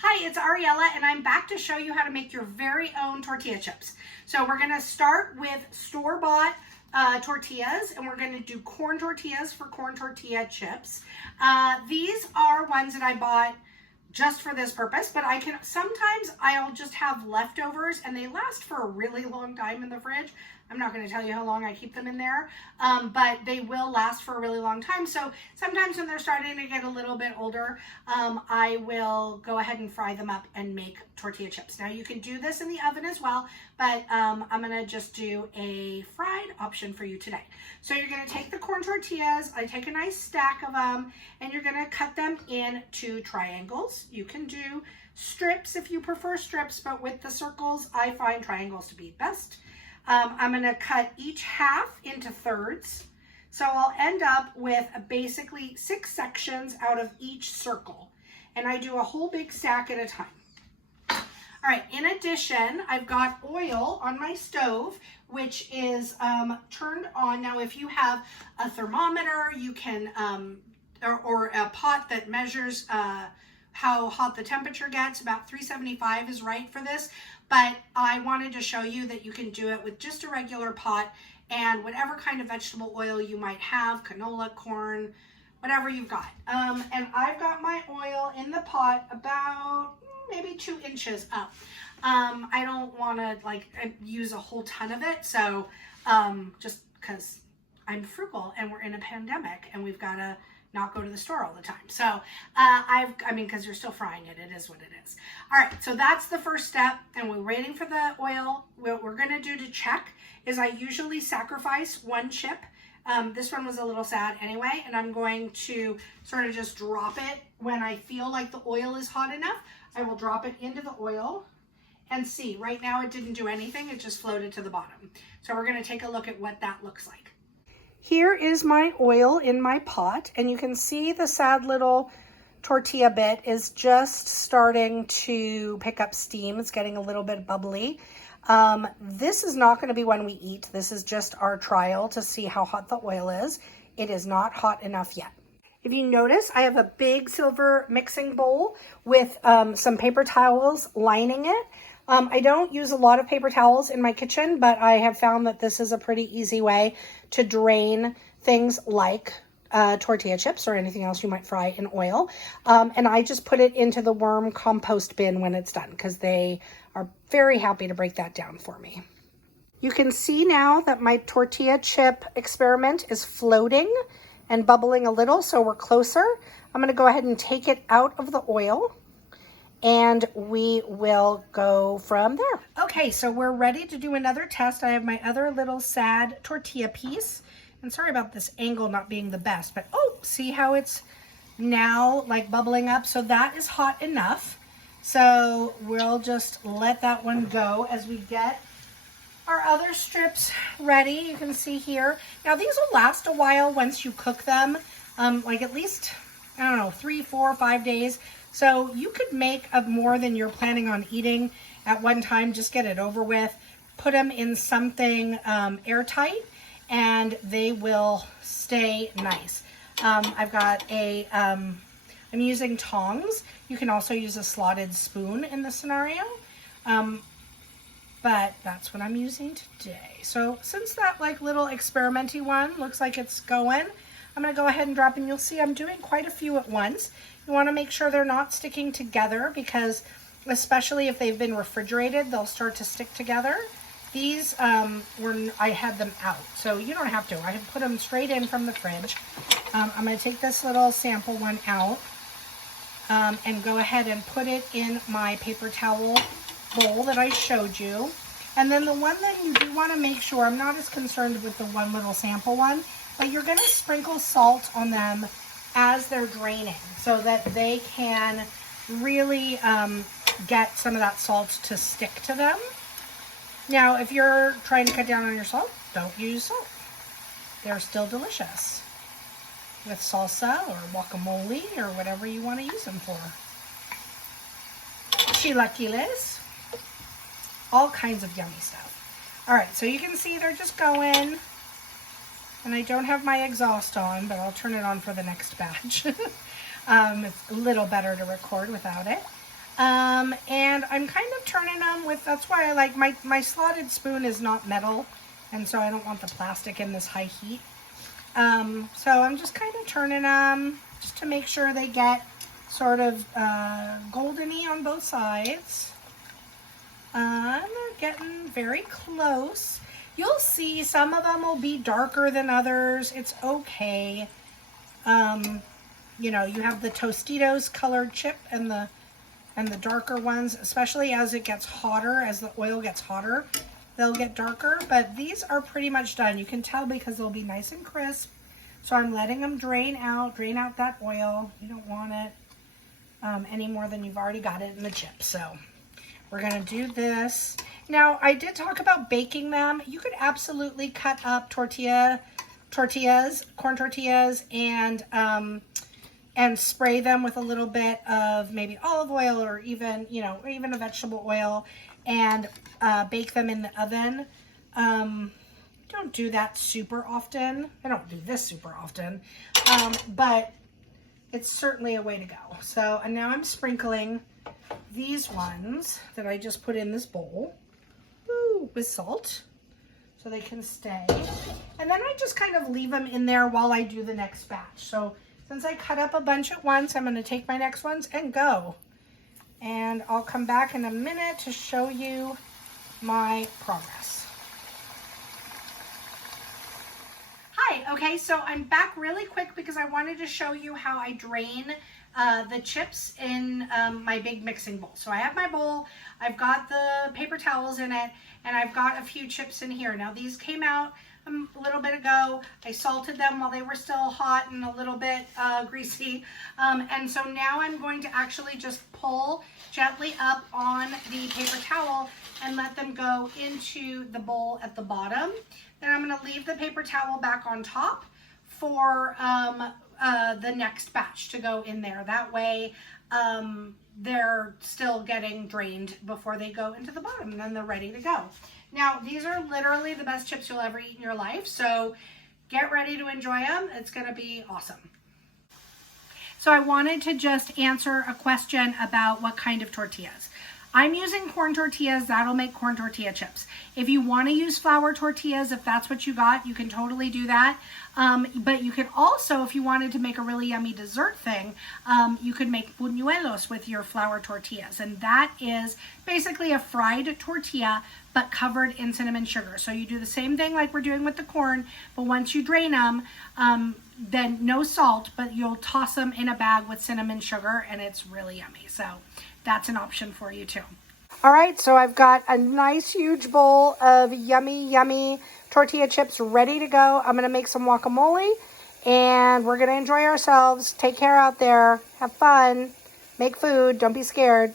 Hi, it's Ariella, and I'm back to show you how to make your very own tortilla chips. So we're going to start with store-bought tortillas, and we're going to do corn tortillas for corn tortilla chips. These are ones that I bought just for this purpose, but sometimes I'll just have leftovers, and they last for a really long time in the fridge. I'm not going to tell you how long I keep them in there, but they will last for a really long time. So sometimes when they're starting to get a little bit older, I will go ahead and fry them up and make tortilla chips. Now you can do this in the oven as well, but I'm going to just do a fried option for you today. So you're going to take the corn tortillas, I take a nice stack of them, and you're going to cut them into triangles. You can do strips if you prefer strips, but with the circles, I find triangles to be best. I'm going to cut each half into thirds. So I'll end up with basically 6 sections out of each circle. And I do a whole big stack at a time. All right, in addition, I've got oil on my stove, which is turned on. Now, if you have a thermometer, you can, or a pot that measures how hot the temperature gets, about 375 is right for this. But I wanted to show you that you can do it with just a regular pot and whatever kind of vegetable oil you might have, canola, corn, whatever you've got. And I've got my oil in the pot about maybe 2 inches up. I don't want to use a whole ton of it, so just because I'm frugal and we're in a pandemic and we've got to not go to the store all the time. So because you're still frying it, it is what it is. All right, so that's the first step, and we're waiting for the oil. What we're gonna do to check is I usually sacrifice 1 chip. This one was a little sad anyway, and I'm going to sort of just drop it when I feel like the oil is hot enough. I will drop it into the oil and see. Right now it didn't do anything, it just floated to the bottom. So we're gonna take a look at what that looks like. Here is my oil in my pot, and you can see the sad little tortilla bit is just starting to pick up steam. It's getting a little bit bubbly. This is not going to be one we eat. This is just our trial to see how hot the oil is. It is not hot enough yet. If you notice, I have a big silver mixing bowl with some paper towels lining it. I don't use a lot of paper towels in my kitchen, but I have found that this is a pretty easy way to drain things like tortilla chips or anything else you might fry in oil. And I just put it into the worm compost bin when it's done because they are very happy to break that down for me. You can see now that my tortilla chip experiment is floating and bubbling a little, so we're closer. I'm going to go ahead and take it out of the oil, and we will go from there. Okay, so we're ready to do another test. I have my other little sad tortilla piece. And sorry about this angle not being the best, but oh, see how it's now like bubbling up? So that is hot enough. So we'll just let that one go as we get our other strips ready. You can see here. Now these will last a while once you cook them, like at least, I don't know, 3, 4, 5 days. So you could make more than you're planning on eating at one time. Just get it over with. Put them in something airtight, and they will stay nice. I've got I'm using tongs. You can also use a slotted spoon in this scenario, but that's what I'm using today. So since that little experimenty one looks like it's going, I'm gonna go ahead and drop, and you'll see I'm doing quite a few at once. You wanna make sure they're not sticking together because especially if they've been refrigerated, they'll start to stick together. These I had them out, so you don't have to. I have put them straight in from the fridge. I'm going to take this little sample one out and go ahead and put it in my paper towel bowl that I showed you. And then the one that you do want to make sure, I'm not as concerned with the one little sample one, but you're going to sprinkle salt on them as they're draining so that they can really get some of that salt to stick to them. Now, if you're trying to cut down on your salt, don't use salt. They're still delicious with salsa or guacamole or whatever you want to use them for. Chilaquiles, all kinds of yummy stuff. All right, so you can see they're just going, and I don't have my exhaust on, but I'll turn it on for the next batch. It's a little better to record without it. And I'm kind of turning them with, that's why I like my slotted spoon is not metal, and so I don't want the plastic in this high heat. So I'm just kind of turning them just to make sure they get sort of golden-y on both sides. They're getting very close. You'll see some of them will be darker than others. It's okay. You know, you have the Tostitos colored chip and the darker ones, especially as it gets hotter, as the oil gets hotter, they'll get darker. But these are pretty much done. You can tell because they'll be nice and crisp. So I'm letting them drain out that oil. You don't want it any more than you've already got it in the chip. So we're gonna do this. Now, I did talk about baking them. You could absolutely cut up tortillas, corn tortillas, and spray them with a little bit of maybe olive oil or even, you know, or even a vegetable oil, and bake them in the oven. Don't do that super often. I don't do this super often, but it's certainly a way to go. So, and now I'm sprinkling these ones that I just put in this bowl with salt so they can stay. And then I just kind of leave them in there while I do the next batch. So since I cut up a bunch at once, I'm going to take my next ones and go. And I'll come back in a minute to show you my progress. Hi, okay, so I'm back really quick because I wanted to show you how I drain the chips in my big mixing bowl. So I have my bowl, I've got the paper towels in it, and I've got a few chips in here. Now these came out a little bit ago. I salted them while they were still hot and a little bit greasy. And so now I'm going to actually just pull gently up on the paper towel and let them go into the bowl at the bottom. Then I'm going to leave the paper towel back on top for the next batch to go in there. That way they're still getting drained before they go into the bottom, and then they're ready to go. Now, these are literally the best chips you'll ever eat in your life, so get ready to enjoy them. It's going to be awesome. So I wanted to just answer a question about what kind of tortillas. I'm using corn tortillas. That'll make corn tortilla chips. If you want to use flour tortillas, if that's what you got, you can totally do that. But you could also, if you wanted to make a really yummy dessert thing, you could make Buñuelos with your flour tortillas. And that is basically a fried tortilla, but covered in cinnamon sugar. So you do the same thing like we're doing with the corn, but once you drain them, then no salt, but you'll toss them in a bag with cinnamon sugar, and it's really yummy. So that's an option for you too. All right, so I've got a nice huge bowl of yummy tortilla chips ready to go. I'm gonna make some guacamole and we're gonna enjoy ourselves. Take care out there, have fun, make food, don't be scared.